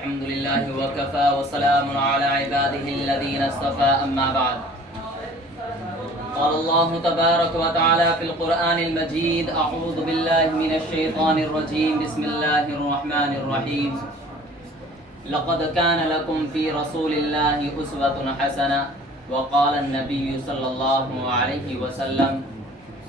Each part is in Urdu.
الحمد لله وكفى وسلام على عباده الذين اصطفى أما بعد. قال الله تبارك وتعالى في القرآن المجيد: أعوذ بالله من الشيطان الرجيم، بسم الله الرحمن الرحيم. لقد كان لكم في رسول الله أسوة حسنة. وقال النبي صلى الله عليه وسلم: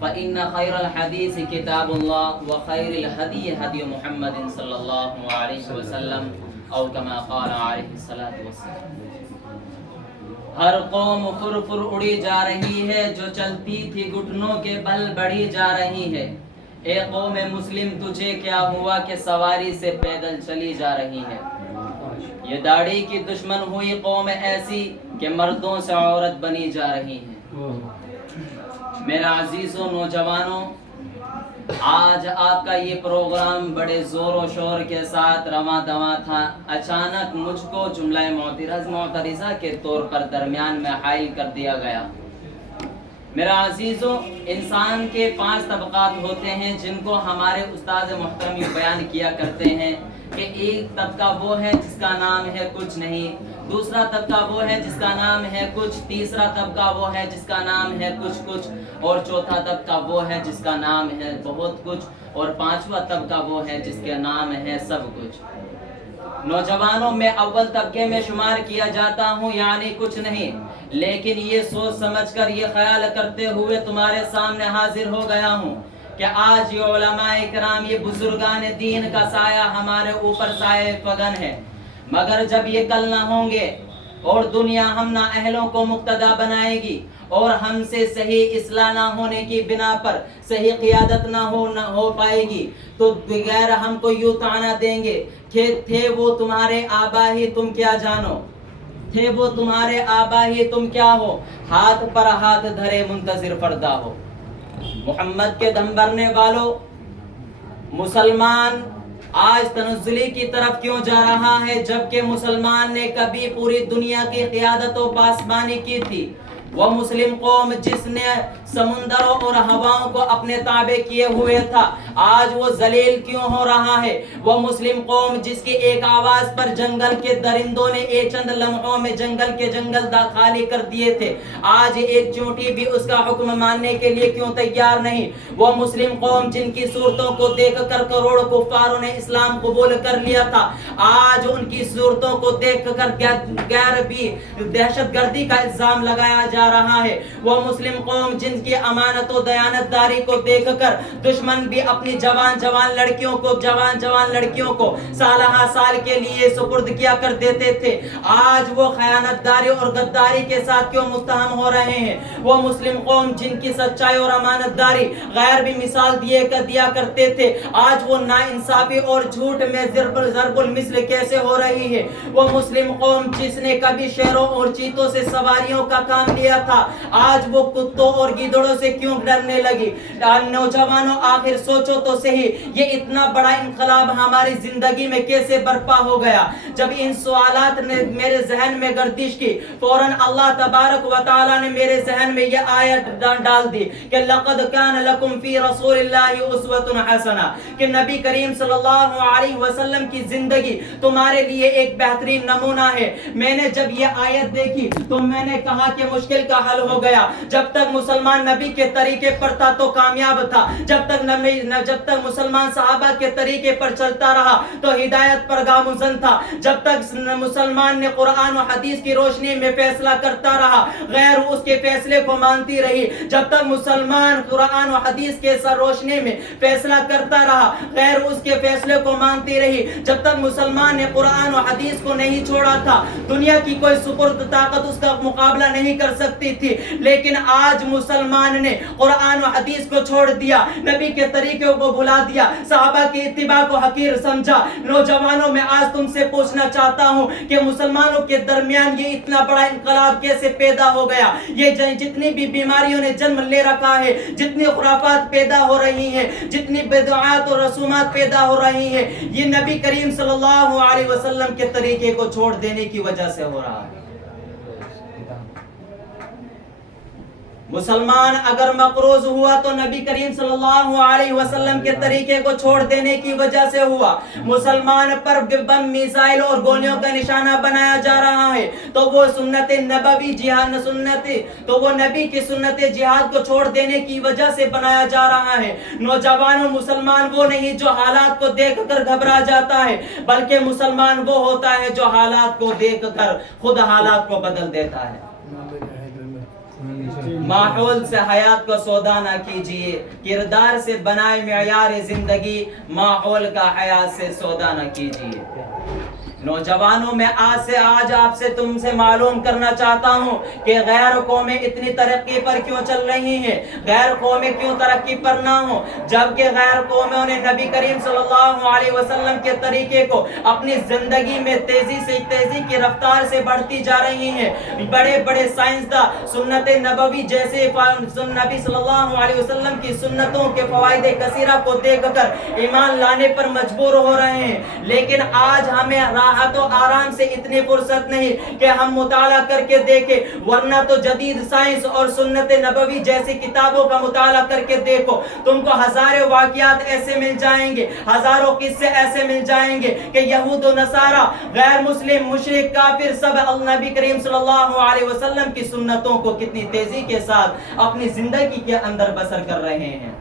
فإن خير الحديث كتاب الله وخير الهدي هدي محمد صلى الله عليه وسلم أو كما قال عليه الصلاة والسلام. ہر قوم فر فر اڑی جا رہی ہے، جو چلتی تھی گھٹنوں کے بل بڑھی جا رہی ہے. اے قوم مسلم تجھے کیا ہوا کہ سواری سے پیدل چلی جا رہی ہے. یہ داڑھی کی دشمن ہوئی قوم ایسی کہ مردوں سے عورت بنی جا رہی ہے. میرا عزیزوں نوجوانوں، آج آپ کا یہ پروگرام بڑے زور و شور کے ساتھ رواں دواں تھا. اچانک مجھ کو جملہ معترضہ کے طور پر درمیان میں حائل کر دیا گیا. میرا عزیزوں، انسان کے 5 طبقات ہوتے ہیں جن کو ہمارے استاد محترم بیان کیا کرتے ہیں کہ ایک طبقہ وہ ہے جس کا نام ہے کچھ نہیں، دوسرا طبقہ وہ ہے جس کا نام ہے کچھ، تیسرا طبقہ وہ ہے جس کا نام ہے کچھ کچھ، اور چوتھا طبقہ وہ ہے جس کا نام ہے بہت کچھ، اور 5واں طبقہ وہ ہے جس کا نام ہے سب کچھ. نوجوانوں میں اول طبقے میں شمار کیا جاتا ہوں، یعنی کچھ نہیں. لیکن یہ سوچ سمجھ کر یہ خیال کرتے ہوئے تمہارے سامنے حاضر ہو گیا ہوں کہ آج یہ علماء کرام، یہ بزرگان دین کا سایہ ہمارے اوپر سایہ فغن ہے. مگر جب یہ کل نہ ہوں گے اور دنیا ہم نہ اہلوں کو مقتدا بنائے گی اور ہم سے صحیح اصلاح نہ ہونے کی بنا پر صحیح قیادت نہ ہو پائے گی، تو بغیر ہم کو یوں طعنہ دیں گے کہ تھے وہ تمہارے آبا ہی تم کیا جانو، تھے وہ تمہارے آبا ہی تم کیا ہو، ہاتھ پر ہاتھ دھرے منتظر فردا ہو. محمد کے دم بھرنے والوں، مسلمان آج تنزلی کی طرف کیوں جا رہا ہے جبکہ مسلمان نے کبھی پوری دنیا کی قیادت و پاسبانی کی تھی؟ وہ مسلم قوم جس نے سمندروں اور ہواؤں کو اپنے تابع کیے ہوئے تھا، آج وہ ذلیل کیوں ہو رہا ہے؟ وہ مسلم قوم جس کی ایک آواز پر جنگل کے درندوں نے ایک چند لمحوں میں جنگل کے جنگل خالی کر دیے تھے، آج ایک چونٹی بھی اس کا حکم ماننے کے لیے کیوں تیار نہیں؟ وہ مسلم قوم جن کی صورتوں کو دیکھ کر کروڑوں کفاروں نے اسلام قبول کر لیا تھا، آج ان کی صورتوں کو دیکھ کر غیر بھی دہشت گردی کا الزام لگایا جا رہا ہے. وہ مسلم قوم جن کی امانت و دیانت داری کو دیکھ کر دشمن بھی اپنی جوان لڑکیوں کو سالہ سال کے لیے سپرد کیا کر دیتے تھے، آج وہ خیانت داری اور غداری کے ساتھ کیوں متہم ہو رہے ہیں؟ وہ مسلم قوم جن کی سچائی اور امانت داری غیر بھی مثال دیا کرتے تھے، آج وہ ناانصافی اور جھوٹ میں ضرب المثل کیسے ہو رہی ہے؟ وہ مسلم قوم جس نے کبھی شیروں اور چیتوں سے سواریوں کا کام لیا تھا، آج وہ کتوں اور گیدڑوں سے کیوں ڈرنے لگی؟ نوجوانوں، آخر سوچو تو صحیح، یہ اتنا بڑا انقلاب ہماری زندگی میں کیسے برپا ہو گیا؟ جب ان سوالات نے میرے ذہن میں گردش کی، فوراً اللہ تبارک و تعالی نے میرے ذہن میں یہ آیت ڈال دی کہ لقد کان لکم فی رسول اللہ اسوۃ حسنہ، کہ نبی کریم صلی اللہ علیہ وسلم کی زندگی تمہارے لیے ایک بہترین نمونہ ہے. میں نے جب یہ آیت دیکھی تو میں نے کہا کہ مشکل کا حل ہو گیا. جب تک مسلمان نبی کے طریقے پر تھا تو کامیاب تھا، جب تک مسلمان صحابہ کے طریقے پر چلتا رہا تو ہدایت پر گامزن تھا، جب تک مسلمان نے قرآن و حدیث کی روشنی میں فیصلہ کرتا رہا غیر اس کے فیصلے کو مانتی رہی، جب تک مسلمان قرآن و حدیث کے روشنی میں فیصلہ کرتا رہا غیر اس کے فیصلے کو مانتی رہی، جب تک مسلمان نے قرآن و حدیث کو نہیں چھوڑا تھا، دنیا کی کوئی سپرد طاقت اس کا مقابلہ نہیں کر سکتی تھی. لیکن آج مسلمان نے قرآن و حدیث کو چھوڑ دیا، نبی کے طریقوں کو بھلا دیا، صحابہ کی اتباع کو حقیر سمجھا. نوجوانوں، میں آج تم سے پوچھنا چاہتا ہوں کہ مسلمانوں کے درمیان یہ اتنا بڑا انقلاب کیسے پیدا ہو گیا؟ یہ جتنی بھی بیماریوں نے جنم لے رکھا ہے، جتنی خرافات پیدا ہو رہی ہیں، جتنی بدعات اور رسومات پیدا ہو رہی ہیں، یہ نبی کریم صلی اللہ علیہ وسلم کے طریقے کو چھوڑ دینے کی وجہ سے ہو رہا ہے. مسلمان اگر مقروض ہوا تو نبی کریم صلی اللہ علیہ وسلم کے طریقے کو چھوڑ دینے کی وجہ سے ہوا. مسلمان پر بم، میزائل اور گولیوں کا نشانہ بنایا جا رہا ہے تو وہ سنت نبوی جہاد تو وہ نبی کی سنت جہاد کو چھوڑ دینے کی وجہ سے بنایا جا رہا ہے. نوجوانوں، مسلمان وہ نہیں جو حالات کو دیکھ کر گھبرا جاتا ہے، بلکہ مسلمان وہ ہوتا ہے جو حالات کو دیکھ کر خود حالات کو بدل دیتا ہے. ماحول سے حیات کو سودا نہ کیجیے، کردار سے بنائے معیار زندگی، ماحول کا حیات سے سودا نہ کیجیے. نوجوانوں، میں آج آپ سے تم سے معلوم کرنا چاہتا ہوں کہ غیر قومیں اتنی ترقی پر کیوں چل رہی ہیں، غیر قومیں کیوں ترقی پر نہ ہوں، جبکہ غیر قوموں نے نبی کریم صلی اللہ علیہ وسلم کے طریقے کو اپنی زندگی میں تیزی کی رفتار سے بڑھتی جا رہی ہیں. بڑے بڑے سائنسداں سنت نبوی جیسے نبی صلی اللہ علیہ وسلم کی سنتوں کے فوائد کثیرہ کو دیکھ کر ایمان لانے پر مجبور ہو رہے ہیں. لیکن آج ہمیں راحت و آرام سے اتنی فرصت نہیں کہ ہم مطالعہ کر کے دیکھیں، ورنہ تو جدید سائنس اور سنت نبوی جیسی کتابوں کا مطالعہ کر کے دیکھو، تم کو ہزاروں واقعات ایسے مل جائیں گے، ہزاروں قصے ایسے مل جائیں گے کہ یہود و نصارہ، غیر مسلم، مشرک، کافر سب نبی کریم صلی اللہ علیہ وسلم کی سنتوں کو کتنی تیزی کے ساتھ اپنی زندگی کے اندر بسر کر رہے ہیں.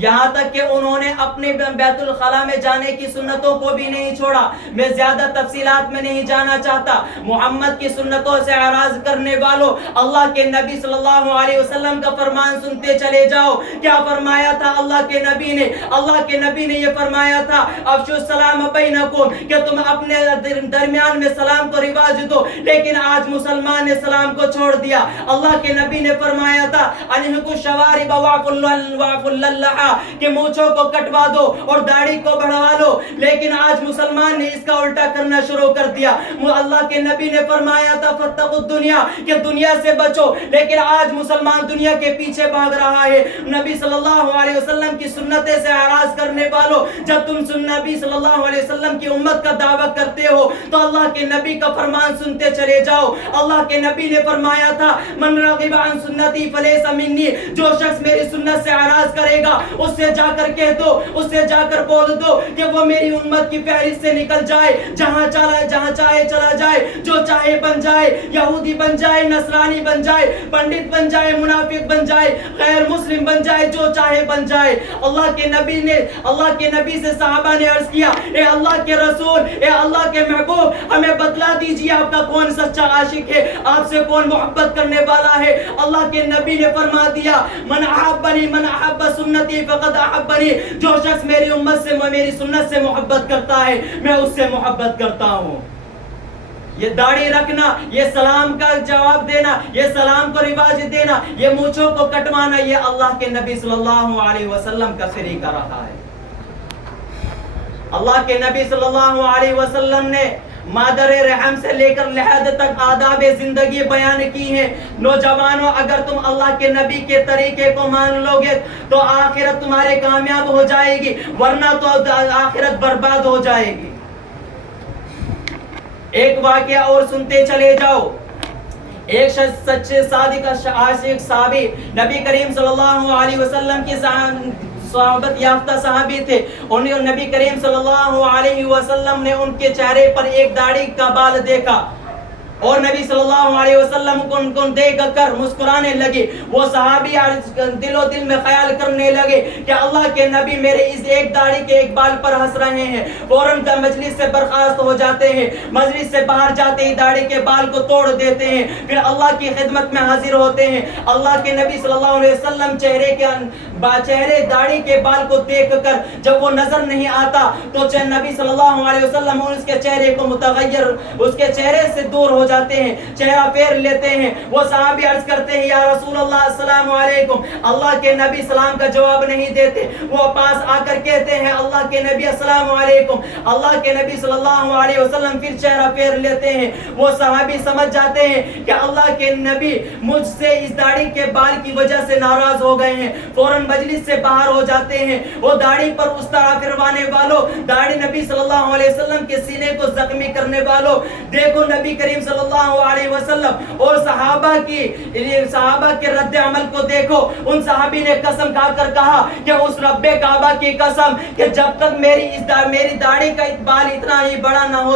یہاں تک کہ انہوں نے اپنے بیت الخلاء میں جانے کی سنتوں کو بھی نہیں چھوڑا. میں زیادہ تفصیلات میں نہیں جانا چاہتا. محمد کی سنتوں سے اعراض کرنے والوں، اللہ کے نبی صلی اللہ علیہ وسلم کا فرمان سنتے چلے جاؤ. کیا فرمایا تھا اللہ کے نبی نے؟ اللہ کے نبی نے یہ فرمایا تھا، افشوا السلام بینکم، کہ تم اپنے درمیان میں سلام کو رواج دو. لیکن آج مسلمان نے سلام کو چھوڑ دیا. اللہ کے نبی نے فرمایا تھا، انحکوا الشوارب واعفوا اللحى، کہ مونچھوں کو کٹوا دو اور داڑھی کو بڑھوا لو. لیکن آج مسلمان نے اس کا الٹا کرنا شروع کر دیا. اللہ کے نبی نے فرمایا تھا فاتقوا الدنیا، کہ دنیا سے بچو. لیکن آج مسلمان دنیا کے پیچھے بھاگ رہا ہے. نبی صلی اللہ علیہ وسلم کی سنتیں سے اعراض کرنے والوں، جب تم نبی صلی اللہ علیہ وسلم کی امت کا دعویٰ کرتے ہو تو اللہ کے نبی کا فرمان سنتے چلے جاؤ. اللہ کے نبی نے فرمایا تھا، من راغب عن سنتی فلیس منی، جو شخص میری سنت سے اعراض کرے گا اس سے جا کر کہہ دو، اس سے جا کر بول دو کہ وہ میری امت کی فہرست سے نکل جائے. جہاں چاہے چلا جائے، جو چاہے بن جائے، یہودی بن جائے، نصرانی بن جائے، پنڈت بن جائے، منافق بن جائے، غیر مسلم بن جائے، جو چاہے بن جائے. اللہ کے نبی سے صحابہ نے عرض کیا، اے اللہ کے رسول، اے اللہ کے محبوب، ہمیں بتلا دیجیے آپ کا کون سچا عاشق ہے، آپ سے کون محبت کرنے والا ہے. اللہ کے نبی نے فرما دیا، من احبنی من احب سنتی فقد احبنی، جو شخص میری امت سے، میری سنت سے محبت کرتا ہے میں اس سے محبت کرتا ہوں. یہ داڑھی رکھنا، یہ سلام کا جواب دینا، یہ سلام کو رواج دینا، یہ مونچھوں کو کٹوانا، یہ اللہ کے نبی صلی اللہ علیہ وسلم کا طریقہ رہا ہے. اللہ کے نبی صلی اللہ علیہ وسلم نے مادر رحم سے لے کر لحد تک آداب زندگی بیان کی ہیں. نوجوانوں، اگر تم اللہ کے نبی کے طریقے کو مان لو گے تو آخرت تمہارے کامیاب ہو جائے گی، ورنہ تو آخرت برباد ہو جائے گی. ایک واقعہ اور سنتے چلے جاؤ. ایک سچے صادق عاشق صحابی نبی کریم صلی اللہ علیہ وسلم کی صحابت یافتہ صحابی تھے. انہیں نبی کریم صلی اللہ علیہ وسلم نے ان کے چہرے پر ایک داڑھی کا بال دیکھا اور نبی صلی اللہ علیہ وسلم کو ان کو دیکھ کر مسکرانے لگے. وہ صحابی دل و دل میں خیال کرنے لگے کہ اللہ کے نبی میرے اس ایک داڑھی کے ایک بال پر ہنس رہے ہیں. فوراً مجلس سے برخاست ہو جاتے ہیں، مجلس سے باہر جاتے ہی داڑھی کے بال کو توڑ دیتے ہیں، پھر اللہ کی خدمت میں حاضر ہوتے ہیں. اللہ کے نبی صلی اللہ علیہ وسلم چہرے داڑھی کے بال کو دیکھ کر جب وہ نظر نہیں آتا تو نبی صلی اللہ علیہ وسلم اس کے چہرے کو متغیر، اس کے چہرے سے دور ہو جاتے ہیں، چہرہ پھیر لیتے ہیں. وہ صحابی عرض کرتے ہیں، یا رسول اللہ السلام علیکم. اللہ کے نبی سلام کا جواب نہیں دیتے. وہ پاس آ کر کہتے ہیں، اللہ کے نبی السلام علیکم. اللہ کے نبی صلی اللہ علیہ وسلم پھر چہرہ پھیر لیتے ہیں. وہ صحابی سمجھ جاتے ہیں کہ اللہ کے نبی مجھ سے اس داڑھی کے بال کی وجہ سے ناراض ہو گئے ہیں. فوراً مجلس سے باہر ہو جاتے ہیں. وہ داڑھی پر اس طرح پھروانے والوں, داڑھی نبی صلی اللہ علیہ وسلم کے سینے کو زخمی کرنے والوں, دیکھو نبی کریم صلی اللہ علیہ وسلم اور صحابہ کے رد عمل کو دیکھو. ان صحابی نے قسم کھا کر کہا کہ اس رب کعبہ کی قسم کہ جب تک میری داڑھی کا بال اتنا ہی بڑا نہ ہو